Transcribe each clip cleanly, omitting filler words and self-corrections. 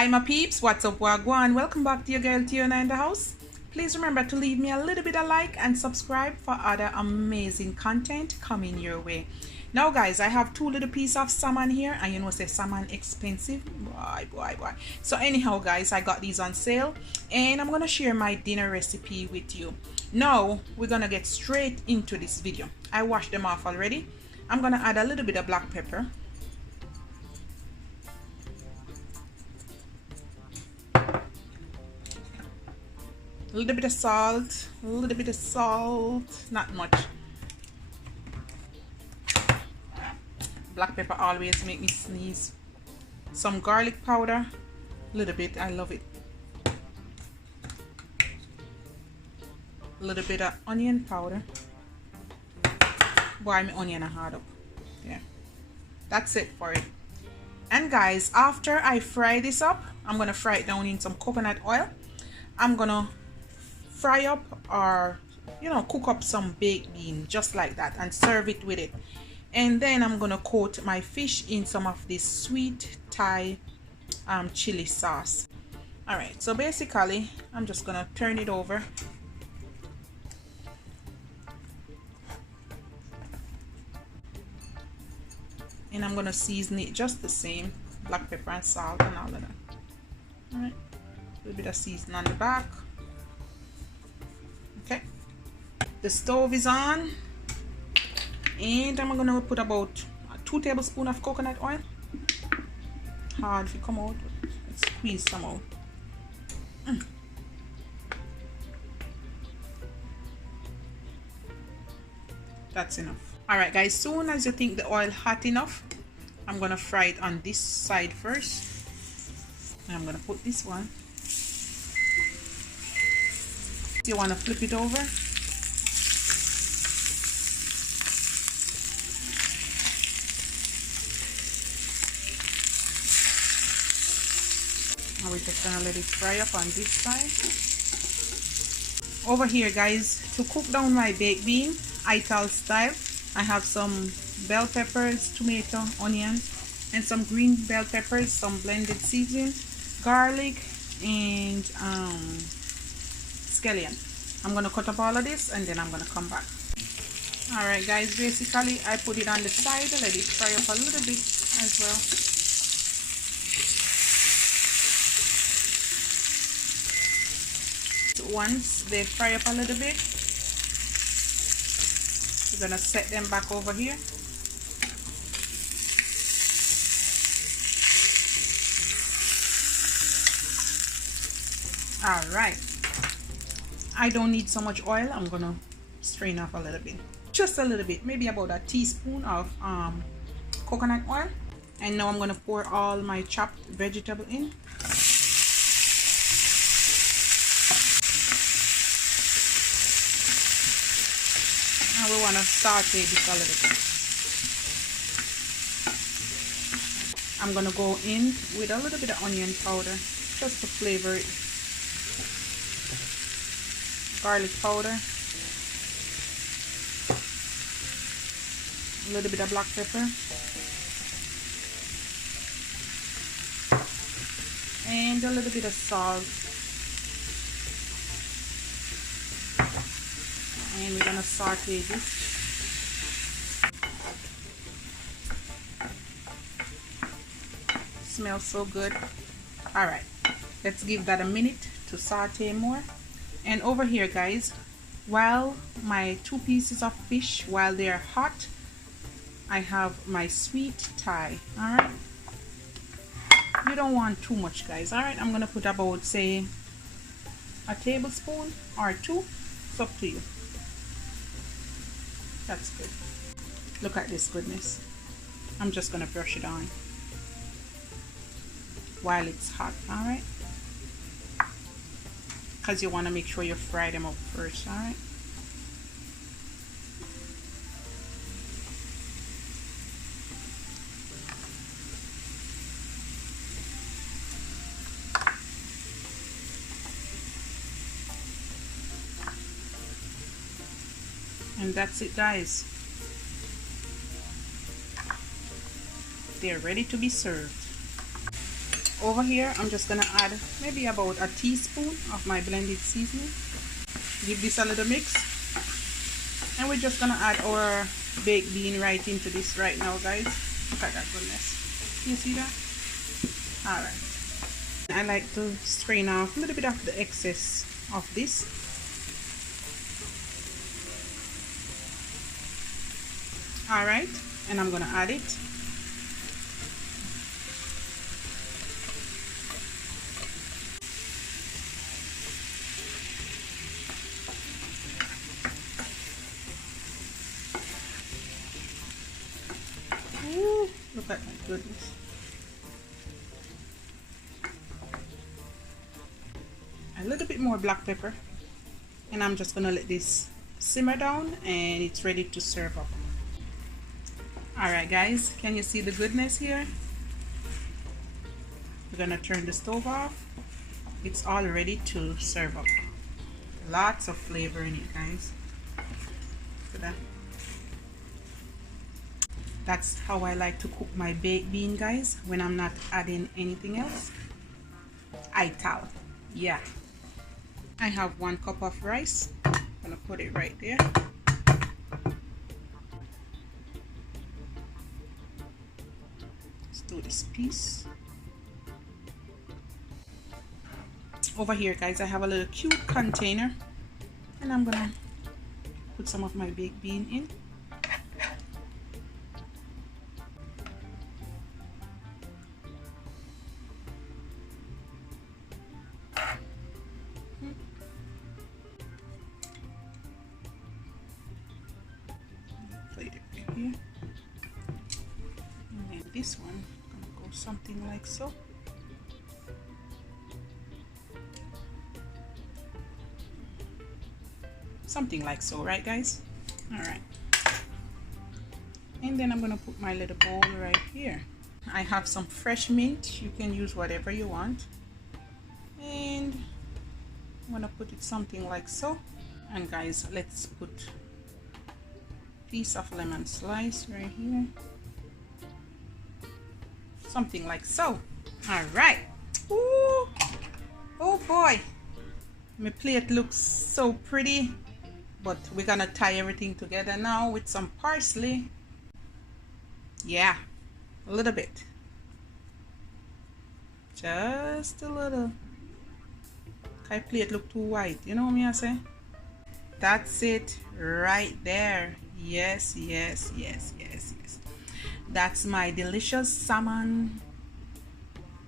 Hi my peeps, what's up, wagwan? Welcome back to your girl Tiona in the house. Please remember to leave me a little bit of like and subscribe for other amazing content coming your way. Now guys, I have two little pieces of salmon here, and you know say salmon expensive. Boy. So anyhow guys, I got these on sale and I'm gonna share my dinner recipe with you. Now we're gonna get straight into this video. I washed them off already. I'm gonna add a little bit of black pepper, a little bit of salt, not much. Black pepper always make me sneeze. Some garlic powder, a little bit, I love it. A little bit of onion powder. Boy, my onion are hard up. Yeah, that's it for it. And guys, after I fry this up, I'm gonna fry it down in some coconut oil. I'm gonna fry up, or cook up some baked bean just like that and serve it with it. And then I'm gonna coat my fish in some of this sweet Thai chili sauce. All right, so basically I'm just gonna turn it over. And I'm gonna season it just the same, black pepper and salt and all of that. All right, a little bit of seasoning on the back. Okay, the stove is on, and I'm gonna put about 2 tablespoons of coconut oil. Hard if you come out, let's squeeze some out. That's enough. All right guys, soon as you think the oil hot enough, I'm gonna fry it on this side first, and I'm gonna put this one. You want to flip it over. Now we're just gonna let it fry up on this side. Over here guys, to cook down my baked bean Ital style, I have some bell peppers, tomato, onion, and some green bell peppers, some blended seasoning, garlic, and scallion. I'm gonna cut up all of this and then I'm gonna come back. All right guys, basically I put it on the side, let it fry up a little bit as well. So once they fry up a little bit, we're gonna set them back over here. All right, I don't need so much oil. I'm gonna strain off a little bit, just a little bit, maybe about a teaspoon of coconut oil. And now I'm gonna pour all my chopped vegetable in. And we want to saute this a little bit. I'm gonna go in with a little bit of onion powder just to flavor it. Garlic powder, a little bit of black pepper, and a little bit of salt. And we're gonna saute this. Smells so good. All right, let's give that a minute to saute more. And over here guys, while my 2 pieces of fish, while they are hot, I have my sweet Thai. All right, you don't want too much guys. All right, I'm gonna put about, say, a tablespoon or 2. It's up to you. That's good. Look at this goodness. I'm just gonna brush it on while it's hot. All right, because you want to make sure you fry them up first. All right, and that's it guys. They're ready to be served. Over here, I'm just gonna add maybe about a teaspoon of my blended seasoning. Give this a little mix. And we're just gonna add our baked bean right into this right now, guys. Look at that goodness. You see that? Alright. I like to strain off a little bit of the excess of this. Alright, and I'm gonna add it. Ooh, look at my goodness. A little bit more black pepper, and I'm just gonna let this simmer down and it's ready to serve up. Alright guys, can you see the goodness here? We're gonna turn the stove off. It's all ready to serve up. Lots of flavor in it, guys. Look at that. That's how I like to cook my baked bean, guys, when I'm not adding anything else. Ital. Yeah. I have 1 cup of rice. I'm gonna put it right there. Let's do this piece. Over here, guys, I have a little cute container, and I'm gonna put some of my baked bean in. Plate it right here, and then this one gonna go something like so. Something like so, right guys? All right, and then I'm gonna put my little bowl right here. I have some fresh mint. You can use whatever you want, and I'm gonna put it something like so. And guys, let's put a piece of lemon slice right here, something like so. All right. Ooh, oh boy, my plate looks so pretty. But we're gonna tie everything together now with some parsley. Yeah, a little bit, just a little. My plate look too white, you know what I say? That's it right there. Yes, yes, yes, yes, yes. That's my delicious salmon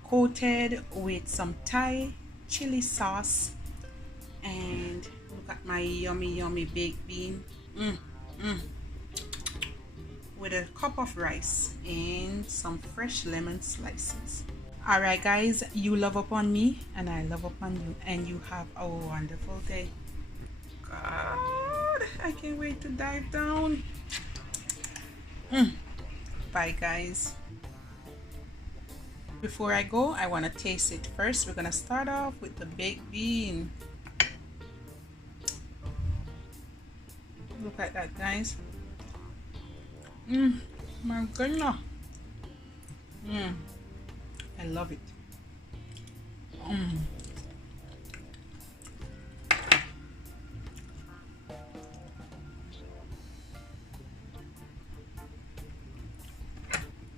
coated with some Thai chili sauce, and look at my yummy baked bean with a cup of rice and some fresh lemon slices. All right guys, you love upon me and I love upon you, and you have a wonderful day. God, I can't wait to dive down. Bye guys. Before I go, I want to taste it first. We're gonna start off with the baked bean. Look at that, guys. My goodness. I love it.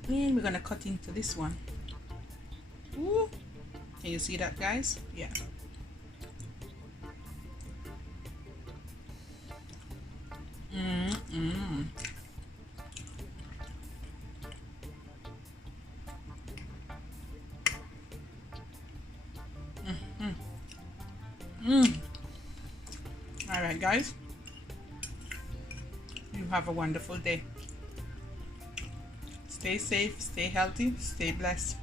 And we're gonna cut into this one. Ooh. Can you see that, guys? Yeah. All right guys, you have a wonderful day. Stay safe, stay healthy, stay blessed.